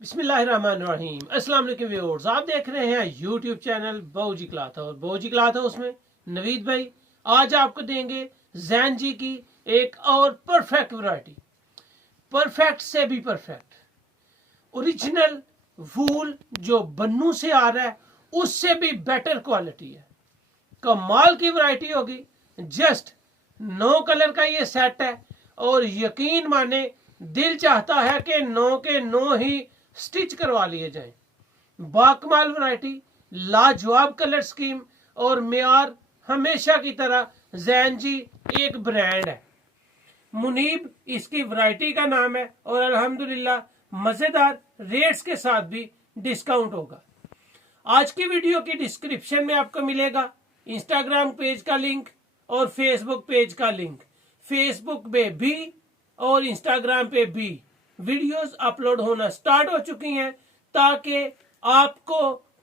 बिस्मिल्लाहिर्रहमानिर्रहीम। अस्सलाम वालेकुम व्यूअर्स, आप देख रहे हैं YouTube channel Bauji cloth house. Bauji cloth house में नवीद भाई आज आपको देंगे जैन जी की एक और परफेक्ट वैरायटी, परफेक्ट से भी परफेक्ट ओरिजिनल वूल जो बन्नू से आ रहा है उससे भी बेटर क्वालिटी है। कमाल की वैरायटी होगी। जस्ट 9 कलर का ये सेट है और यकीन माने दिल चाहता है कि 9 के 9 ही स्टिच करवा लिए जाएं। बाकमाल वैरायटी, लाजवाब कलर स्कीम और मेयार हमेशा की तरह जैन जी एक ब्रांड है। मुनीब इसकी वैरायटी का नाम है और अल्हम्दुलिल्लाह मजेदार रेट्स के साथ भी डिस्काउंट होगा। आज की वीडियो की डिस्क्रिप्शन में आपको मिलेगा इंस्टाग्राम पेज का लिंक और फेसबुक पेज का लिंक। फेसबुक पे भी और इंस्टाग्राम पे भी वीडियोस अपलोड होना स्टार्ट हो चुकी हैं ताकि आपको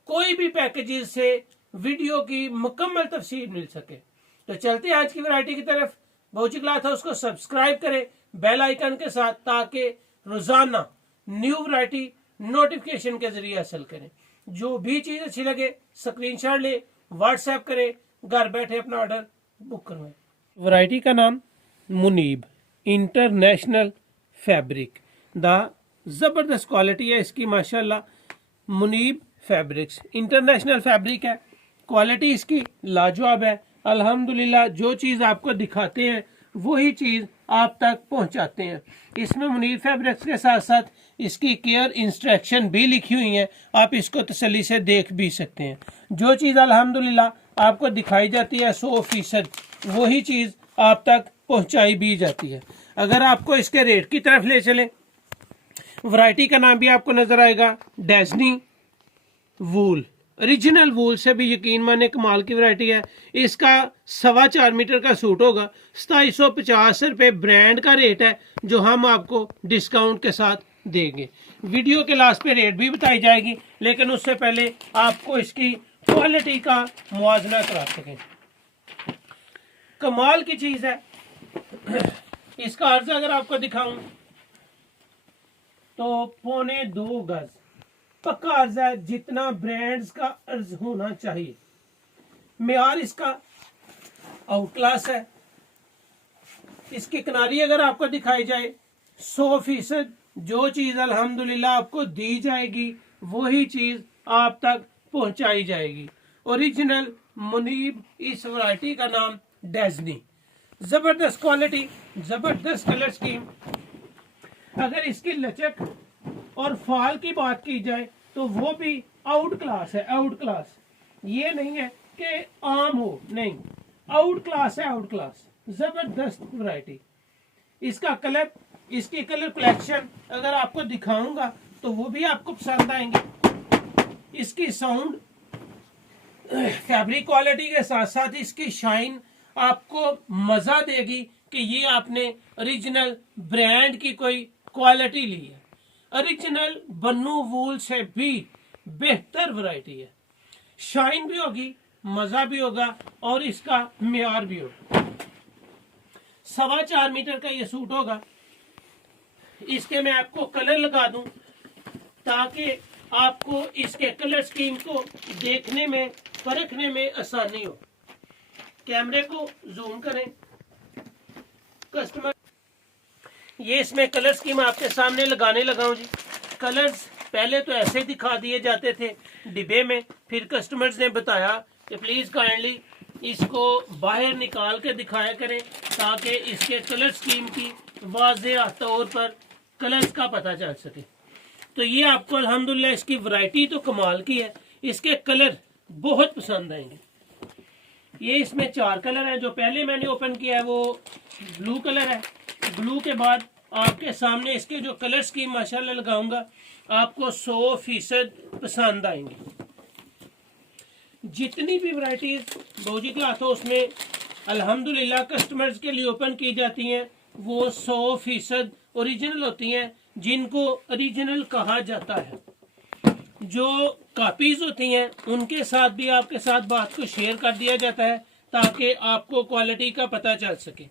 कोई भी पैकेजेस से वीडियो की मुकम्मल तफसील मिल सके। तो चलते हैं आज की वैरायटी की तरफ। बाऊजी क्लॉथ हाउस को सब्सक्राइब करें बेल आइकन के साथ ताकि रोजाना न्यू वैरायटी नोटिफिकेशन के जरिए हासिल करें। जो भी चीज अच्छी लगे स्क्रीनशॉट ले, व्हाट्सएप करें, घर बैठे अपना ऑर्डर बुक करवाएं। वैरायटी का नाम मुनीब इंटरनेशनल फैब्रिक। द जबरदस्त क्वालिटी है इसकी माशाल्लाह। मुनीब फैब्रिक्स इंटरनेशनल फैब्रिक है, क्वालिटी इसकी लाजवाब है। अल्हम्दुलिल्लाह जो चीज आपको दिखाते हैं वही चीज आप तक पहुंचाते हैं। इसमें मुनीब फैब्रिक्स के साथ साथ इसकी केयर इंस्ट्रक्शन भी लिखी हुई है, आप इसको तसल्ली से देख भी सकते हैं। जो चीज अल्हम्दुलिल्लाह आपको दिखाई जाती है 100% वही चीज आप तक पहुंचाई भी जाती है। अगर आपको इसके रेट की तरफ ले चलें, वैरायटी का नाम भी आपको नजर आएगा डेजनी वूल। ओरिजिनल वूल से भी यकीन माने कमाल की वैरायटी है। इसका 4.25 मीटर का सूट होगा। 2750 रुपये ब्रांड का रेट है जो हम आपको डिस्काउंट के साथ देंगे। वीडियो के लास्ट पे रेट भी बताई जाएगी, लेकिन उससे पहले आपको इसकी क्वालिटी का मुआवजा करा सकें। कमाल की चीज है। इसका अर्ज अगर आपको दिखाऊं तो 2.25 गज पक्का अर्ज है, जितना ब्रांड्स का अर्ज होना चाहिए। मेयार इसका आउट क्लास है। इसकी किनारी अगर आपको दिखाई जाए 100% जो चीज अल्हम्दुलिल्लाह आपको दी जाएगी वही चीज आप तक पहुंचाई जाएगी। ओरिजिनल मुनीब इस वैरायटी का नाम डेजनी। जबरदस्त क्वालिटी, जबरदस्त कलर स्कीम। अगर इसकी लचक और फाल की बात की जाए तो वो भी आउट क्लास है। आउट क्लास ये नहीं है कि आम हो, नहीं, आउट क्लास है, आउट क्लास। जबरदस्त वैरायटी। इसका कलर, इसकी कलर कलेक्शन अगर आपको दिखाऊंगा तो वो भी आपको पसंद आएंगे। इसकी साउंड, फैब्रिक क्वालिटी के साथ साथ इसकी शाइन आपको मजा देगी कि ये आपने ओरिजिनल ब्रांड की कोई क्वालिटी ली है। ओरिजिनल बन्नू वूल से भी बेहतर वैरायटी है। शाइन भी होगी, मजा भी होगा और इसका मेयार भी होगा। 4.25 मीटर का ये सूट होगा। इसके मैं आपको कलर लगा दूं ताकि आपको इसके कलर स्कीम को देखने में, परखने में आसानी हो। कैमरे को जूम करें। कस्टमर, ये इसमें कलर स्कीम आपके सामने लगाने लगा हूं जी। कलर्स पहले तो ऐसे दिखा दिए जाते थे डिब्बे में, फिर कस्टमर्स ने बताया कि प्लीज काइंडली इसको बाहर निकाल के दिखाया करें ताकि इसके कलर स्कीम की वाज़ेह तौर पर कलर्स का पता चल सके। तो ये आपको अल्हम्दुलिल्लाह इसकी वैरायटी तो कमाल की है, इसके कलर बहुत पसंद आएंगे। ये इसमें 4 कलर हैं। जो पहले मैंने ओपन किया है वो ब्लू कलर है। ब्लू के बाद आपके सामने इसके जो कलर स्कीम माशाल्लाह लगाऊंगा आपको 100% पसंद आएंगे। जितनी भी वैरायटीज बाऊजी क्लॉथ हाउस में अल्हम्दुलिल्लाह कस्टमर्स के लिए ओपन की जाती हैं वो 100% ओरिजिनल होती हैं, जिनको ओरिजिनल कहा जाता है। जो कॉपीज होती हैं उनके साथ भी आपके साथ बात को शेयर कर दिया जाता है ताकि आपको क्वालिटी का पता चल सके।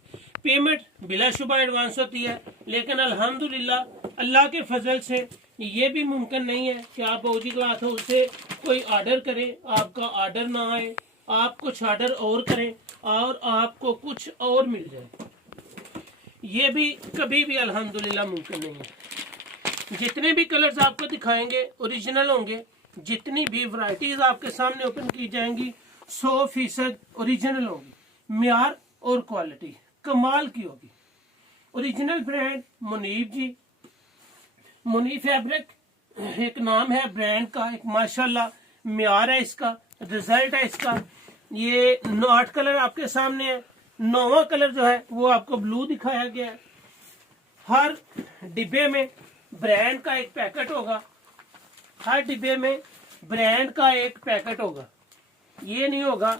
पेमेंट बिलाशुबा एडवांस होती है, लेकिन अल्हम्दुलिल्लाह अल्लाह के फजल से ये भी मुमकिन नहीं है कि आप बहूजी क्लॉथ हाउस से कोई ऑर्डर करें, आपका ऑर्डर ना आए, आप कुछ ऑर्डर और करें और आपको कुछ और मिल जाए। ये भी कभी भी अल्हम्दुलिल्लाह मुमकिन नहीं है। जितने भी कलर्स आपको दिखाएंगे ओरिजिनल होंगे, जितनी भी वैरायटीज आपके सामने ओपन की जाएंगी 100% ओरिजिनल होगी, म्यार और क्वालिटी कमाल की होगी। ओरिजिनल ब्रांड मुनीब जी, मुनीब फैब्रिक एक नाम है ब्रांड का, एक माशाल्लाह म्यार है इसका, रिजल्ट है इसका। ये 8 कलर आपके सामने है, 9वां कलर जो है वो आपको ब्लू दिखाया गया है। हर डिब्बे में ब्रांड का एक पैकेट होगा, हर डिब्बे में ब्रांड का एक पैकेट होगा। ये नहीं होगा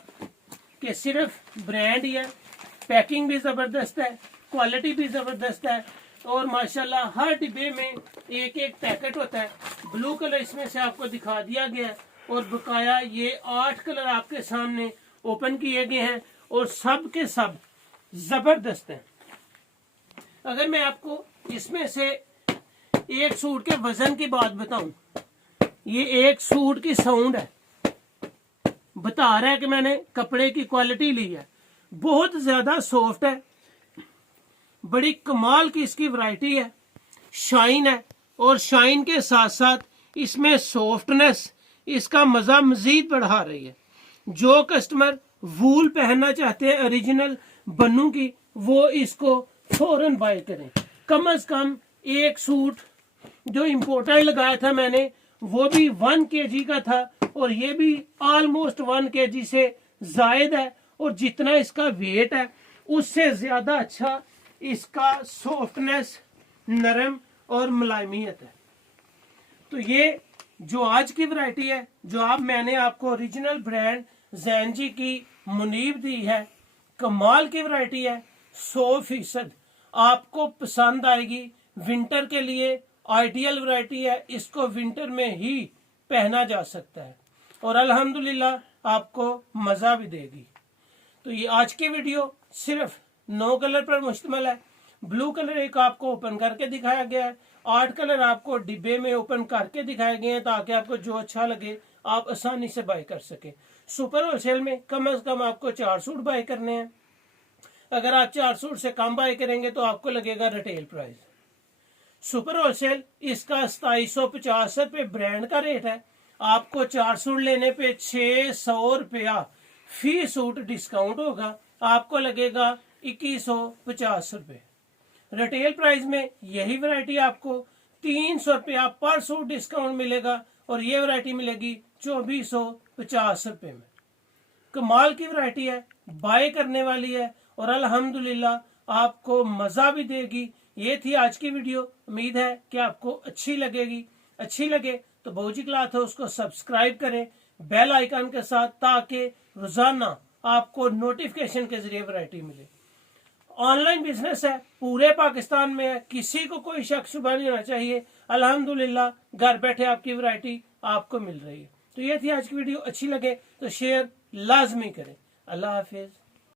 कि सिर्फ ब्रांड ही है, पैकिंग भी जबरदस्त है, क्वालिटी भी जबरदस्त है और माशाल्लाह हर डिब्बे में एक एक पैकेट होता है। ब्लू कलर इसमें से आपको दिखा दिया गया है और बकाया ये 8 कलर आपके सामने ओपन किए गए हैं और सब के सब जबरदस्त हैं। अगर मैं आपको इसमें से एक सूट के वजन की बात बताऊं, ये एक सूट की साउंड है, बता रहा है कि मैंने कपड़े की क्वालिटी ली है, बहुत ज्यादा सॉफ्ट है, बड़ी कमाल की इसकी वैरायटी है, शाइन है और शाइन के साथ साथ इसमें सॉफ्टनेस इसका मजा मजीद बढ़ा रही है। जो कस्टमर वूल पहनना चाहते हैं ओरिजिनल बन्नू की, वो इसको फौरन बाय करें। कम से कम एक सूट जो इम्पोर्टेंट लगाया था मैंने वो भी 1 kg का था और ये भी ऑलमोस्ट 1 kg से जायद है और जितना इसका वेट है उससे ज्यादा अच्छा इसका सॉफ्टनेस, नरम और मुलायमियत है। तो ये जो आज की वैरायटी है, जो मैंने आपको ओरिजिनल ब्रांड ज़ैनजी की मुनीब दी है, कमाल की वैरायटी है, 100% आपको पसंद आएगी। विंटर के लिए आइडियल वैरायटी है, इसको विंटर में ही पहना जा सकता है और अल्हम्दुलिल्लाह आपको मजा भी देगी। तो ये आज की वीडियो सिर्फ 9 कलर पर मुश्तमिल है। ब्लू कलर एक आपको ओपन करके दिखाया गया है, 8 कलर आपको डिब्बे में ओपन करके दिखाए गए हैं ताकि आपको जो अच्छा लगे आप आसानी से बाय कर सके। सुपर होलसेल में कम से कम आपको 4 सूट बाय करने हैं। अगर आप 4 सूट से कम बाय करेंगे तो आपको लगेगा रिटेल प्राइस। सुपर होलसेल इसका 2750 रुपये ब्रांड का रेट है। आपको 4 सूट लेने पे 600 रुपया फी सूट डिस्काउंट होगा, आपको लगेगा 2150 रुपये। रिटेल प्राइस में यही वैरायटी आपको 300 रुपया पर सूट डिस्काउंट मिलेगा और ये वैरायटी मिलेगी 2450 रुपये में। कमाल की वैरायटी है, बाय करने वाली है और अल्हम्दुलिल्लाह आपको मजा भी देगी। ये थी आज की वीडियो, उम्मीद है कि आपको अच्छी लगेगी। अच्छी लगे तो बहूजी क्लॉथ हाउस को सब्सक्राइब करें बेल आइकन के साथ, ताकि रोजाना आपको नोटिफिकेशन के जरिए वैरायटी मिले। ऑनलाइन बिजनेस है, पूरे पाकिस्तान में है, किसी को कोई शक शुबा नहीं होना चाहिए। अल्हम्दुलिल्लाह घर बैठे आपकी वैरायटी आपको मिल रही है। तो ये थी आज की वीडियो, अच्छी लगे तो शेयर लाजमी करें। अल्लाह हाफिज।